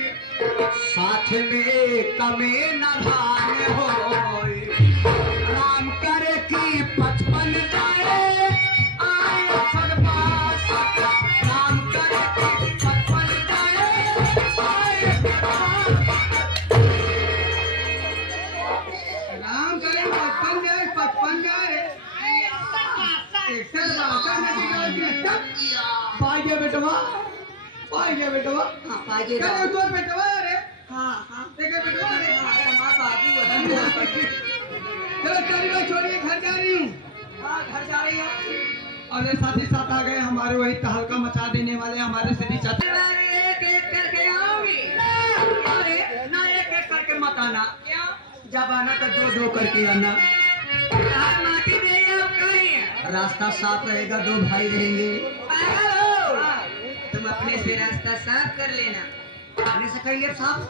साथ में कमे न धान होई राम करे की 55 जाए आए सरपास राम करे की 55 जाए आए राम करे 55 जाए पाइए बेटवा हाँ पाइए तो बेटवा रे हाँ देखे बेटवा रे हमारा बाबू है चलो चलिए छोड़िए घर जा रही हूँ घर जा रही हूँ और साथ ही साथ आ गए हमारे वही तहलका मचा देने वाले हमारे से चाचा एक एक करके आओगी अरे ना एक एक करके मत आना जब आना तो दो दो करके आना माटी में आप कहीं है रास्ता साफ रहेगा 2 भाई रहेंगे तुम अपने से रास्ता साफ कर लेना आने से कहिए साहब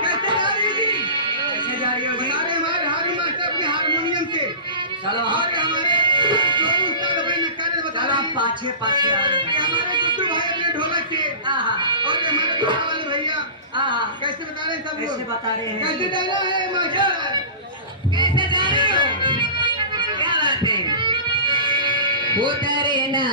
कैसे जा रही थी कैसे जा रही होगी हमारे हारू मास्टर अपने हारमोनियम से चलो और हमारे जो उस्ताद भाई नक्कारे बता चलो रहे आप पाछे पाछे आ रहे कि हमारे गुड्डू भाई अपने ढोलक से और हमारे बड़ा वाले भैया कैसे बता रहे हैं सब कैसे लोग बता रहे हैं कैसे जाना है मास्टर कैसे जा रहे हो क्या बात है उतरे ना